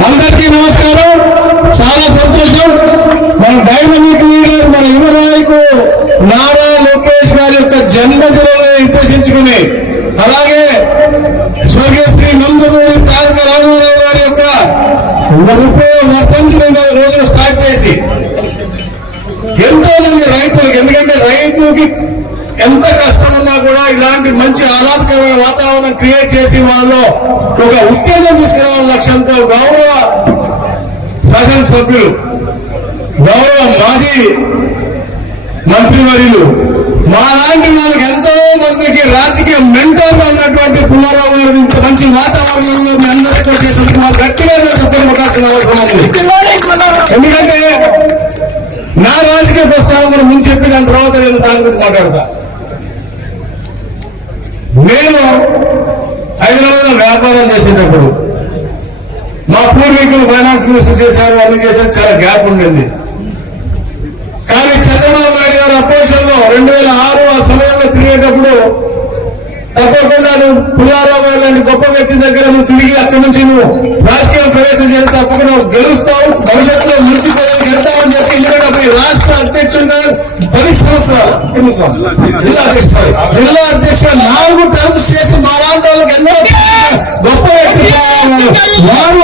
అందరికీ నమస్కారం. చాలా సంతోషం. మన డైనమిక్ లీడర్, మన యువ నాయకుడు నారా లోకేష్ గారి యొక్క జన్మదినాన్ని నిర్దేశించుకుని, అలాగే స్వర్గశ్రీ నందమూరి తారక రామారావు గారి యొక్క వర్ధంతిని రోజున స్టార్ట్ చేసి ఎంతో మంది రైతులకు, ఎందుకంటే రైతుకి ఎంత కష్టం ఉన్నా కూడా ఇలాంటి మంచి ఆహ్లాదకరమైన వాతావరణం క్రియేట్ చేసి వాళ్ళలో ఒక ఉత్తేజం తీసుకురావాలనే లక్ష్యంతో గౌరవ శాసనసభ్యులు, గౌరవ మాజీ మంత్రివర్యులు, మా లాంటి వాళ్ళకి ఎంతో మందికి రాజకీయ మెంటర్ గా ఉన్నటువంటి పుల్లారావు గారు ఇంత మంచి వాతావరణంలో మీ అందరికీ చేసేందుకు మాకు గట్టిగా చెప్పని కొట్టాల్సిన అవసరం ఉంది. ఎందుకంటే నా రాజకీయ ప్రస్తావన ముందు చెప్పి దాని తర్వాత నేను దాని గురించి మాట్లాడతా. నేను హైదరాబాద్ లో వ్యాపారం చేసేటప్పుడు మా పూర్వీకులు ఫైనాన్స్ మినిస్టర్ చేశారు, అన్ని చేశారు, చాలా గ్యాప్ ఉండింది. కానీ చంద్రబాబు నాయుడు గారు అపోజిషన్ లో 2006 ఆ సమయంలో తిరిగేటప్పుడు తప్పకుండా నువ్వు పుల్లారావు గారు లాంటి గొప్ప వ్యక్తి దగ్గర నువ్వు తిరిగి అక్కడి నుంచి నువ్వు రాజకీయ ప్రవేశం చేస్తే తప్పకుండా గెలుస్తావు, భవిష్యత్తులో మంచి పదవికి వెళ్తావని చెప్పి ఎందుకంటే రాష్ట్ర అధ్యక్షుడిగా 10 సంవత్సరాలు జిల్లా అధ్యక్షుడు 4 టర్మ్స్ చేసి మా లాంటి వాళ్ళకి ఎంతో గొప్ప వ్యక్తి వారు